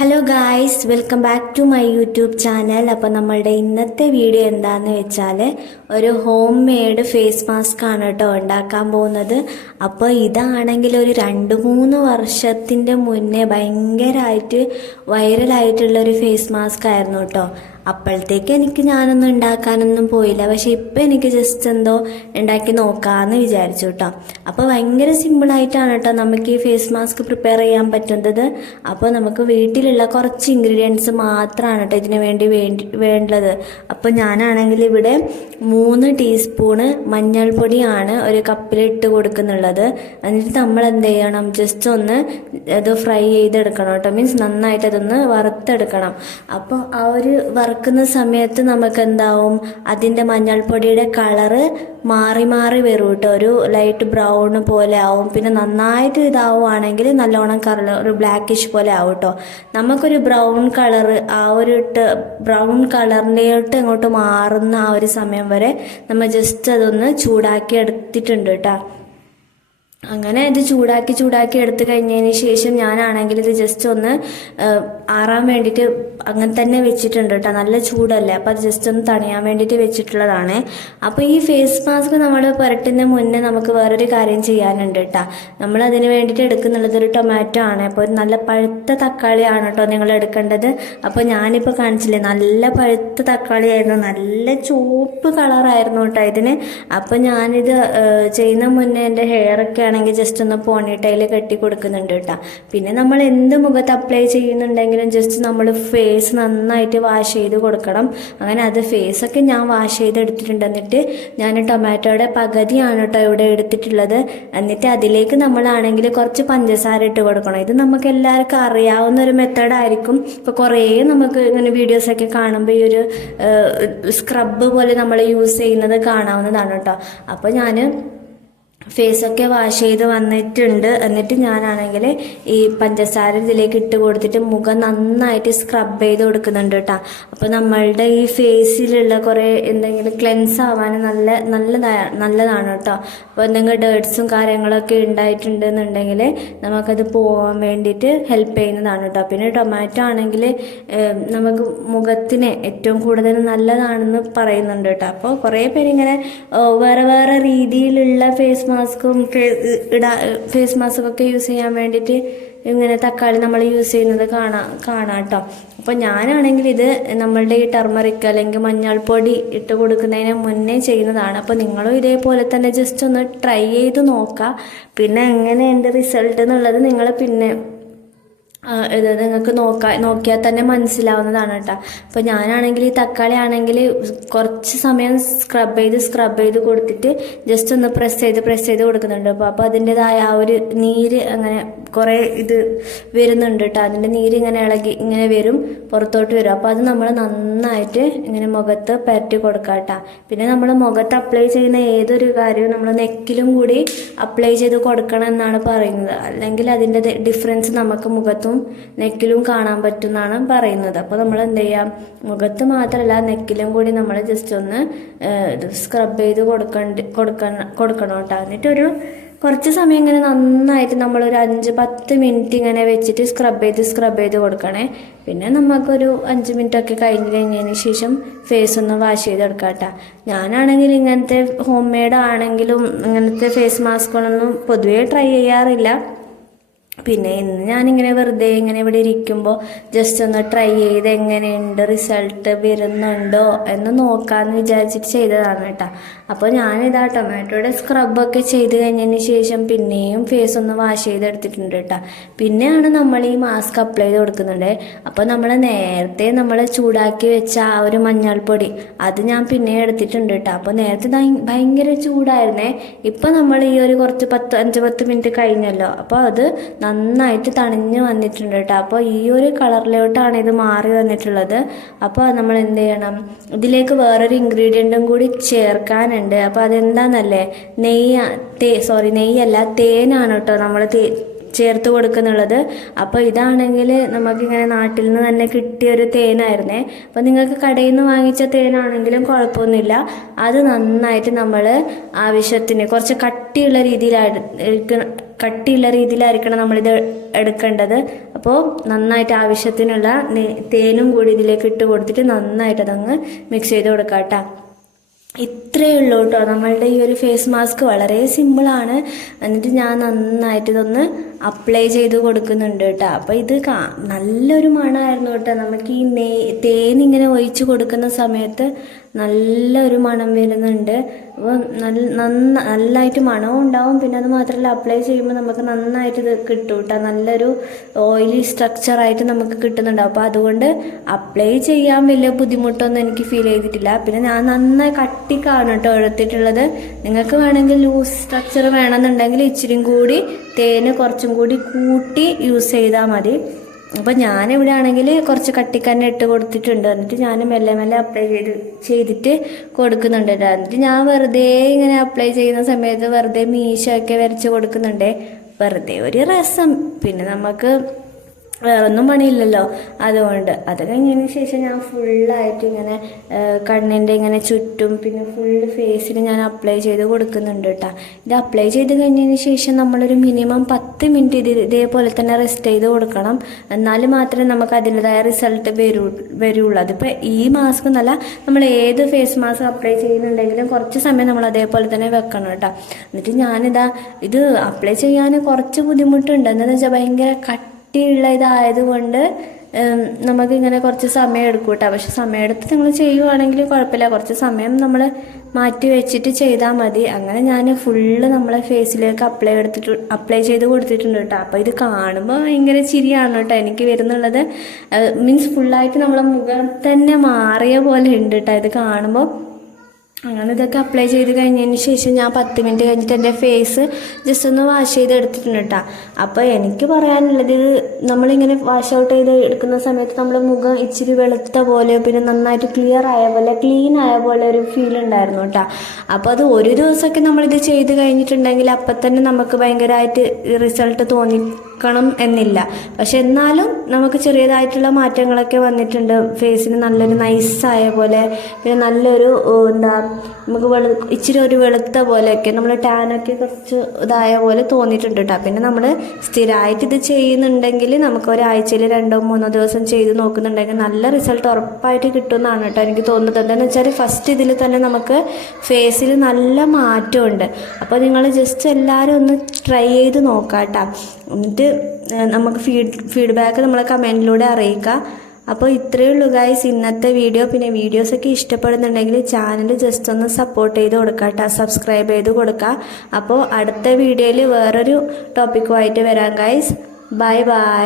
Hello guys, welcome back to my YouTube channel. അപ്പോൾ നമ്മളുടെ ഇന്നത്തെ വീഡിയോ എന്താണെന്ന് വെച്ചാൽ ഒരു ഹോം മെയ്ഡ് ഫേസ് മാസ്ക് ആണ് കേട്ടോ ഉണ്ടാക്കാൻ പോകുന്നത്. അപ്പോൾ ഇതാണെങ്കിൽ ഒരു 2-3 വർഷത്തിൻ്റെ മുന്നേ ഭയങ്കരമായിട്ട് വൈറലായിട്ടുള്ളൊരു ഫേസ് മാസ്ക് ആയിരുന്നു കേട്ടോ. അപ്പോഴത്തേക്ക് ഞാനൊന്നും ഉണ്ടാക്കാനൊന്നും പോയില്ല. പക്ഷെ ഇപ്പം എനിക്ക് ജസ്റ്റ് എന്തോ ഉണ്ടാക്കി നോക്കാമെന്ന് വിചാരിച്ചു കേട്ടോ. അപ്പോൾ ഭയങ്കര സിമ്പിളായിട്ടാണ് കേട്ടോ നമുക്ക് ഈ ഫേസ് മാസ്ക് പ്രിപ്പയർ ചെയ്യാൻ പറ്റുന്നത്. അപ്പോൾ നമുക്ക് വീട്ടിലുള്ള കുറച്ച് ഇൻഗ്രീഡിയൻസ് മാത്രമാണ് കേട്ടോ ഇതിന് വേണ്ടത്. അപ്പോൾ ഞാനാണെങ്കിൽ ഇവിടെ 3 ടീസ്പൂണ് മഞ്ഞൾപ്പൊടിയാണ് ഒരു കപ്പിലിട്ട് കൊടുക്കുന്നുള്ളത്. എന്നിട്ട് നമ്മൾ എന്ത് ചെയ്യണം, ജസ്റ്റ് ഒന്ന് അത് ഫ്രൈ ചെയ്തെടുക്കണം കേട്ടോ. മീൻസ് നന്നായിട്ട് അതൊന്ന് വറുത്തെടുക്കണം. അപ്പോൾ ആ ഒരു വറുക്കുന്ന സമയത്ത് നമുക്ക് എന്താവും, അതിൻ്റെ മഞ്ഞൾപ്പൊടിയുടെ കളറ് മാറി മാറി വരും കേട്ടോ. ഒരു ലൈറ്റ് ബ്രൗൺ പോലെ ആവും. പിന്നെ നന്നായിട്ട് ഇതാവുകയാണെങ്കിൽ നല്ലോണം ഒരു ബ്ലാക്കിഷ് പോലെ ആവും കേട്ടോ. നമുക്കൊരു ബ്രൗൺ കളറ് ബ്രൗൺ കളറിലോട്ട് അങ്ങോട്ട് മാറുന്ന ആ ഒരു സമയം വരെ നമ്മൾ ജസ്റ്റ് അതൊന്ന് ചൂടാക്കി എടുത്തിട്ടുണ്ട് കേട്ടോ. അങ്ങനെ ഇത് ചൂടാക്കി എടുത്തു കഴിഞ്ഞതിന് ശേഷം ഞാനാണെങ്കിൽ ഇത് ജസ്റ്റ് ഒന്ന് ആറാൻ വേണ്ടിയിട്ട് അങ്ങനെ തന്നെ വെച്ചിട്ടുണ്ട് കേട്ടോ. നല്ല ചൂടല്ലേ, അപ്പോൾ അത് ജസ്റ്റ് ഒന്ന് തണിയാൻ വേണ്ടിയിട്ട് വെച്ചിട്ടുള്ളതാണ്. അപ്പോൾ ഈ ഫേസ് മാസ്ക് നമ്മൾ പുരട്ടുന്ന മുന്നേ നമുക്ക് വേറൊരു കാര്യം ചെയ്യാനുണ്ട് കേട്ടോ. നമ്മൾ അതിന് വേണ്ടിയിട്ട് എടുക്കുന്നുള്ളത് ഒരു ടൊമാറ്റോ ആണ്. അപ്പോൾ ഒരു നല്ല പഴുത്ത തക്കാളിയാണ് കേട്ടോ നിങ്ങൾ എടുക്കേണ്ടത്. അപ്പോൾ ഞാനിപ്പോൾ കാണിച്ചില്ലേ, നല്ല പഴുത്ത തക്കാളിയായിരുന്നു, നല്ല ചുവപ്പ് കളറായിരുന്നു കേട്ടോ ഇതിന്. അപ്പോൾ ഞാനിത് ചെയ്യുന്ന മുന്നേ എൻ്റെ ഹെയറൊക്കെ ആണെങ്കിൽ ജസ്റ്റ് ഒന്ന് പോണിട്ടയിൽ കെട്ടി കൊടുക്കുന്നുണ്ട് കേട്ടോ. പിന്നെ നമ്മൾ എന്ത് മുഖത്ത് അപ്ലൈ ചെയ്യുന്നുണ്ടെങ്കിലും ജസ്റ്റ് നമ്മൾ ഫേസ് നന്നായിട്ട് വാഷ് ചെയ്ത് കൊടുക്കണം. അങ്ങനെ അത് ഫേസൊക്കെ ഞാൻ വാഷ് ചെയ്തെടുത്തിട്ടുണ്ട്. എന്നിട്ട് ഞാൻ ടൊമാറ്റോയുടെ പകുതിയാണ് കേട്ടോ ഇവിടെ എടുത്തിട്ടുള്ളത്. എന്നിട്ട് അതിലേക്ക് നമ്മളാണെങ്കിൽ കുറച്ച് പഞ്ചസാര ഇട്ട് കൊടുക്കണം. ഇത് നമുക്ക് എല്ലാവർക്കും അറിയാവുന്ന ഒരു മെത്തേഡായിരിക്കും. ഇപ്പോൾ കുറേ നമുക്ക് ഇങ്ങനെ വീഡിയോസൊക്കെ കാണുമ്പോൾ ഈ ഒരു സ്ക്രബ് പോലെ നമ്മൾ യൂസ് ചെയ്യുന്നത് കാണാവുന്നതാണ് കേട്ടോ. അപ്പോൾ ഞാൻ ഫേസൊക്കെ വാഷ് ചെയ്ത് വന്നിട്ടുണ്ട്. എന്നിട്ട് ഞാനാണെങ്കിൽ ഈ പഞ്ചസാര ഇതിലേക്ക് ഇട്ട് കൊടുത്തിട്ട് മുഖം നന്നായിട്ട് സ്ക്രബ് ചെയ്ത് കൊടുക്കുന്നുണ്ട് കേട്ടോ. അപ്പോൾ നമ്മളുടെ ഈ ഫേസിലുള്ള കുറേ എന്തെങ്കിലും ക്ലെൻസ് ആവാൻ നല്ലതാണ് കേട്ടോ. അപ്പോൾ എന്തെങ്കിലും ഡേർട്സും കാര്യങ്ങളൊക്കെ ഉണ്ടായിട്ടുണ്ടെന്നുണ്ടെങ്കിൽ നമുക്കത് പോകാൻ വേണ്ടിയിട്ട് ഹെൽപ്പ് ചെയ്യുന്നതാണ് കേട്ടോ. പിന്നെ ടൊമാറ്റോ ആണെങ്കിൽ നമുക്ക് മുഖത്തിന് ഏറ്റവും കൂടുതൽ നല്ലതാണെന്ന് പറയുന്നുണ്ട് കേട്ടോ. അപ്പോൾ കുറേ പേരിങ്ങനെ വേറെ രീതിയിലുള്ള ഫേസ് മാസ്കൊക്കെ യൂസ് ചെയ്യാൻ വേണ്ടിയിട്ട് ഇങ്ങനെ തക്കാളി നമ്മൾ യൂസ് ചെയ്യുന്നത് കാണാം കേട്ടോ. അപ്പോൾ ഞാനാണെങ്കിൽ ഇത് നമ്മളുടെ ഈ ടർമറിക് അല്ലെങ്കിൽ മഞ്ഞൾപ്പൊടി ഇട്ട് കൊടുക്കുന്നതിന് മുന്നേ ചെയ്യുന്നതാണ്. അപ്പോൾ നിങ്ങളും ഇതേപോലെ തന്നെ ജസ്റ്റ് ഒന്ന് ട്രൈ ചെയ്ത് നോക്കുക. പിന്നെ എങ്ങനെ എൻ്റെ റിസൾട്ട് എന്നുള്ളത് നിങ്ങൾ പിന്നെ ഇത് നിങ്ങൾക്ക് നോക്കിയാൽ തന്നെ മനസ്സിലാവുന്നതാണ് കേട്ടോ. അപ്പോൾ ഞാനാണെങ്കിൽ ഈ തക്കാളി ആണെങ്കിൽ കുറച്ച് സമയം സ്ക്രബ് ചെയ്ത് കൊടുത്തിട്ട് ജസ്റ്റ് ഒന്ന് പ്രസ് ചെയ്ത് കൊടുക്കുന്നുണ്ട്. അപ്പോൾ അതിൻ്റെതായ ആ ഒരു നീര് അങ്ങനെ കുറേ ഇത് വരുന്നുണ്ട് കേട്ടോ. അതിൻ്റെ നീര് ഇങ്ങനെ വരും, പുറത്തോട്ട് വരും. അപ്പോൾ അത് നമ്മൾ നന്നായിട്ട് ഇങ്ങനെ മുഖത്ത് പരട്ടി കൊടുക്കുക കേട്ടോ. പിന്നെ നമ്മൾ മുഖത്ത് അപ്ലൈ ചെയ്യുന്ന ഏതൊരു കാര്യവും നമ്മൾ നെക്കിലും കൂടി അപ്ലൈ ചെയ്ത് കൊടുക്കണം എന്നാണ് പറയുന്നത്. അല്ലെങ്കിൽ അതിൻ്റെ ഡിഫറൻസ് നമുക്ക് മുഖത്തും നെക്കിലും കാണാൻ പറ്റുമെന്നാണ് പറയുന്നത്. അപ്പോൾ നമ്മൾ എന്ത് ചെയ്യാം, മുഖത്ത് മാത്രമല്ല നെക്കിലും കൂടി നമ്മൾ ജസ്റ്റ് ഒന്ന് സ്ക്രബ് ചെയ്ത് കൊടുക്കണം കേട്ടോ. എന്നിട്ടൊരു കുറച്ച് സമയം ഇങ്ങനെ നന്നായിട്ട് നമ്മളൊരു 5-10 മിനിറ്റ് ഇങ്ങനെ വെച്ചിട്ട് സ്ക്രബ് ചെയ്ത് കൊടുക്കണേ. പിന്നെ നമുക്കൊരു 5 മിനിറ്റൊക്കെ കഴിഞ്ഞതിന് ശേഷം ഫേസ് ഒന്ന് വാഷ് ചെയ്തെടുക്കാം കേട്ടോ. ഞാനാണെങ്കിൽ ഇങ്ങനത്തെ ഹോം മെയ്ഡ് ആണെങ്കിലും ഇങ്ങനത്തെ ഫേസ് മാസ്കുകളൊന്നും പൊതുവേ ട്രൈ ചെയ്യാറില്ല. പിന്നെ ഇന്ന് ഞാനിങ്ങനെ വെറുതെ ഇവിടെ ഇരിക്കുമ്പോൾ ജസ്റ്റ് ഒന്ന് ട്രൈ ചെയ്ത് എങ്ങനെയുണ്ട്, റിസൾട്ട് വരുന്നുണ്ടോ എന്ന് നോക്കാമെന്ന് വിചാരിച്ചിട്ട് ചെയ്തതാണ് കേട്ടോ. അപ്പോൾ ഞാനിതാ ടൊമാറ്റോയുടെ സ്ക്രബൊക്കെ ചെയ്ത് കഴിഞ്ഞതിന് ശേഷം പിന്നെയും ഫേസ് ഒന്ന് വാഷ് ചെയ്തെടുത്തിട്ടുണ്ട് കേട്ടോ. പിന്നെയാണ് നമ്മൾ ഈ മാസ്ക് അപ്ലൈ ചെയ്ത് കൊടുക്കുന്നുണ്ട്. അപ്പോൾ നേരത്തെ നമ്മൾ ചൂടാക്കി വെച്ച ആ ഒരു മഞ്ഞൾപ്പൊടി അത് ഞാൻ പിന്നെ എടുത്തിട്ടുണ്ട് കേട്ടോ. അപ്പോൾ നേരത്തെ ഭയങ്കര ചൂടായിരുന്നേ. ഇപ്പോൾ നമ്മൾ ഈ ഒരു കുറച്ച് 5-10 മിനിറ്റ് കഴിഞ്ഞല്ലോ. അപ്പോൾ അത് നന്നായിട്ട് തണിഞ്ഞ് വന്നിട്ടുണ്ട് കേട്ടോ. അപ്പോൾ ഈ ഒരു കളറിലോട്ടാണ് ഇത് മാറി വന്നിട്ടുള്ളത്. അപ്പോൾ നമ്മൾ എന്ത് ചെയ്യണം, ഇതിലേക്ക് വേറൊരു ഇൻഗ്രീഡിയൻറ്റും കൂടി ചേർക്കാനുണ്ട്. അപ്പോൾ അതെന്താണെന്നല്ലേ, നെയ്യല്ല തേനാണ് കേട്ടോ നമ്മൾ ചേർത്ത് കൊടുക്കുന്നുള്ളത്. അപ്പോൾ ഇതാണെങ്കിൽ നമുക്കിങ്ങനെ നാട്ടിൽ നിന്ന് തന്നെ കിട്ടിയൊരു തേനായിരുന്നേ. അപ്പോൾ നിങ്ങൾക്ക് കടയിൽ നിന്ന് വാങ്ങിച്ച തേനാണെങ്കിലും കുഴപ്പമൊന്നുമില്ല. അത് നന്നായിട്ട് നമ്മൾ ആവശ്യത്തിന് കുറച്ച് കട്ടിയുള്ള രീതിയിലായിട്ട് കട്ടിയുള്ള രീതിയിലായിരിക്കണം നമ്മളിത് എടുക്കേണ്ടത്. അപ്പോൾ നന്നായിട്ട് ആവശ്യത്തിനുള്ള തേനും കൂടി ഇതിലേക്ക് ഇട്ട് കൊടുത്തിട്ട് നന്നായിട്ട് അതങ്ങ് മിക്സ് ചെയ്ത് കൊടുക്കാം കേട്ടോ. ഇത്രയേ ഉള്ളൂ കേട്ടോ നമ്മളുടെ ഈ ഒരു ഫേസ് മാസ്ക്. വളരെ സിമ്പിളാണ്. എന്നിട്ട് ഞാൻ നന്നായിട്ട് ഇതൊന്ന് അപ്ലൈ ചെയ്ത് കൊടുക്കുന്നുണ്ട് കേട്ടോ. അപ്പോൾ ഇത് നല്ലൊരു മണമായിരുന്നു കേട്ടോ. നമുക്ക് ഈ തേനിങ്ങനെ ഒഴിച്ച് കൊടുക്കുന്ന സമയത്ത് നല്ലൊരു മണം വരുന്നുണ്ട്. അപ്പോൾ നന്നായിട്ട് മണവും ഉണ്ടാവും. പിന്നെ അത് മാത്രമല്ല അപ്ലൈ ചെയ്യുമ്പോൾ നമുക്ക് നന്നായിട്ട് ഇത് കിട്ടും കേട്ടോ. നല്ലൊരു ഓയിലി സ്ട്രക്ചറായിട്ട് നമുക്ക് കിട്ടുന്നുണ്ടാവും. അപ്പോൾ അതുകൊണ്ട് അപ്ലൈ ചെയ്യാൻ വലിയ ബുദ്ധിമുട്ടൊന്നും എനിക്ക് ഫീൽ ചെയ്തിട്ടില്ല. പിന്നെ ഞാൻ നന്നായി കട്ടിക്കാണ് കേട്ടോ എടുത്തിട്ടുള്ളത്. നിങ്ങൾക്ക് വേണമെങ്കിൽ ലൂസ് സ്ട്രക്ചർ വേണമെന്നുണ്ടെങ്കിൽ ഇച്ചിരിയും കൂടി തേന് കുറച്ചും കൂടി കൂട്ടി യൂസ് ചെയ്താൽ മതി. അപ്പോൾ ഞാനിവിടെ ആണെങ്കിൽ കുറച്ച് കട്ടിക്കന്നെ ഇട്ട് കൊടുത്തിട്ടുണ്ട്. എന്നിട്ട് ഞാൻ മെല്ലെ മെല്ലെ അപ്ലൈ ചെയ്തിട്ട് കൊടുക്കുന്നുണ്ട്. എന്നിട്ട് ഞാൻ വെറുതെ ഇങ്ങനെ അപ്ലൈ ചെയ്യുന്ന സമയത്ത് വെറുതെ മീശയൊക്കെ വരച്ച് കൊടുക്കുന്നുണ്ട്. വെറുതെ ഒരു രസം. പിന്നെ നമുക്ക് വേറൊന്നും പണിയില്ലല്ലോ. അതുകൊണ്ട് അത് കഴിഞ്ഞതിന് ശേഷം ഞാൻ ഫുള്ളായിട്ട് ഇങ്ങനെ കണ്ണിൻ്റെ ഇങ്ങനെ ചുറ്റും പിന്നെ ഫുള്ള് ഫേസിൽ ഞാൻ അപ്ലൈ ചെയ്ത് കൊടുക്കുന്നുണ്ട് കേട്ടോ. ഇത് അപ്ലൈ ചെയ്ത് കഴിഞ്ഞതിന് ശേഷം നമ്മളൊരു മിനിമം 10 മിനിറ്റ് ഇതേപോലെ തന്നെ റെസ്റ്റ് ചെയ്ത് കൊടുക്കണം. എന്നാൽ മാത്രമേ നമുക്ക് അതിൻ്റെതായ റിസൾട്ട് വരുള്ളൂ. അതിപ്പോൾ ഈ മാസ്ക് എന്നല്ല, നമ്മൾ ഏത് ഫേസ് മാസ്ക് അപ്ലൈ ചെയ്യുന്നുണ്ടെങ്കിലും കുറച്ച് സമയം നമ്മൾ അതേപോലെ തന്നെ വെക്കണം കേട്ടോ. എന്നിട്ട് ഇത് അപ്ലൈ ചെയ്യാൻ കുറച്ച് ബുദ്ധിമുട്ടുണ്ട്. എന്താണെന്ന് വെച്ചാൽ ഭയങ്കര കട്ടിയുള്ള ഇതായതുകൊണ്ട് നമുക്കിങ്ങനെ കുറച്ച് സമയം എടുക്കും കേട്ടോ. പക്ഷെ സമയമെടുത്ത് നിങ്ങൾ ചെയ്യുവാണെങ്കിൽ കുഴപ്പമില്ല. കുറച്ച് സമയം നമ്മൾ മാറ്റി വെച്ചിട്ട് ചെയ്താൽ മതി. അങ്ങനെ ഞാൻ ഫുള്ള് നമ്മളെ ഫേസിലേക്ക് അപ്ലൈ ചെയ്ത് കൊടുത്തിട്ടുണ്ട് കേട്ടോ. അപ്പോൾ ഇത് കാണുമ്പോൾ ഭയങ്കര ചിരിയാണ് കേട്ടോ എനിക്ക് വരുന്നുള്ളത്. മീൻസ് ഫുള്ളായിട്ട് നമ്മളെ മുഖം തന്നെ മാറിയ പോലെ ഉണ്ട് കേട്ടോ ഇത് കാണുമ്പോൾ. അങ്ങനെ ഇതൊക്കെ അപ്ലൈ ചെയ്ത് കഴിഞ്ഞതിന് ശേഷം ഞാൻ 10 മിനിറ്റ് കഴിഞ്ഞിട്ട് എൻ്റെ ഫേസ് ജസ്റ്റ് ഒന്ന് വാഷ് ചെയ്ത് എടുത്തിട്ടുണ്ട് കേട്ടോ. അപ്പോൾ എനിക്ക് പറയാനുള്ളത്, ഇത് നമ്മളിങ്ങനെ വാഷ് ഔട്ട് ചെയ്ത് എടുക്കുന്ന സമയത്ത് നമ്മുടെ മുഖം ഇച്ചിരി വെളുത്ത പോലെ പിന്നെ നന്നായിട്ട് ക്ലിയർ ആയ പോലെ ക്ലീൻ ആയ പോലെ ഒരു ഫീൽ ഉണ്ടായിരുന്നു കേട്ടോ. അപ്പോൾ അത് ഒരു ദിവസമൊക്കെ നമ്മളിത് ചെയ്ത് കഴിഞ്ഞിട്ടുണ്ടെങ്കിൽ അപ്പം തന്നെ നമുക്ക് ഭയങ്കരമായിട്ട് റിസൾട്ട് തോന്നിക്കണം എന്നില്ല. പക്ഷെ എന്നാലും നമുക്ക് ചെറിയതായിട്ടുള്ള മാറ്റങ്ങളൊക്കെ വന്നിട്ടുണ്ട്. ഫേസിന് നല്ലൊരു നൈസായ പോലെ പിന്നെ നല്ലൊരു നമുക്ക് ഇച്ചിരി ഒരു വെളുത്ത പോലെയൊക്കെ നമ്മൾ ടാനൊക്കെ കുറച്ച് ഇതായ പോലെ തോന്നിയിട്ടുണ്ട് കേട്ടോ. പിന്നെ നമ്മൾ സ്ഥിരമായിട്ട് ഇത് ചെയ്യുന്നുണ്ടെങ്കിൽ നമുക്ക് ഒരാഴ്ചയിൽ 2-3 ദിവസം ചെയ്ത് നോക്കുന്നുണ്ടെങ്കിൽ നല്ല റിസൾട്ട് ഉറപ്പായിട്ട് കിട്ടുമെന്നാണ് കേട്ടോ എനിക്ക് തോന്നുന്നത്. എന്താണെന്ന് വെച്ചാൽ ഫസ്റ്റ് ഇതിൽ തന്നെ നമുക്ക് ഫേസിൽ നല്ല മാറ്റമുണ്ട്. അപ്പോൾ നിങ്ങൾ ജസ്റ്റ് എല്ലാവരും ഒന്ന് ട്രൈ ചെയ്ത് നോക്കാം കേട്ടോ. എന്നിട്ട് നമുക്ക് ഫീഡ്ബാക്ക് നമ്മളെ കമൻറ്റിലൂടെ അറിയിക്കുക. അപ്പോൾ ഇത്രയേ ഉള്ളൂ ഗൈസ് ഇന്നത്തെ വീഡിയോ. പിന്നെ വീഡിയോസൊക്കെ ഇഷ്ടപ്പെടുന്നുണ്ടെങ്കിൽ ചാനൽ ജസ്റ്റ് ഒന്ന് സപ്പോർട്ട് ചെയ്ത് കൊടുക്കുക കേട്ടോ. സബ്സ്ക്രൈബ് ചെയ്ത് കൊടുക്കുക. അപ്പോൾ അടുത്ത വീഡിയോയിൽ വേറൊരു ടോപ്പിക്കുമായിട്ട് വരാം ഗൈസ്. Bye bye.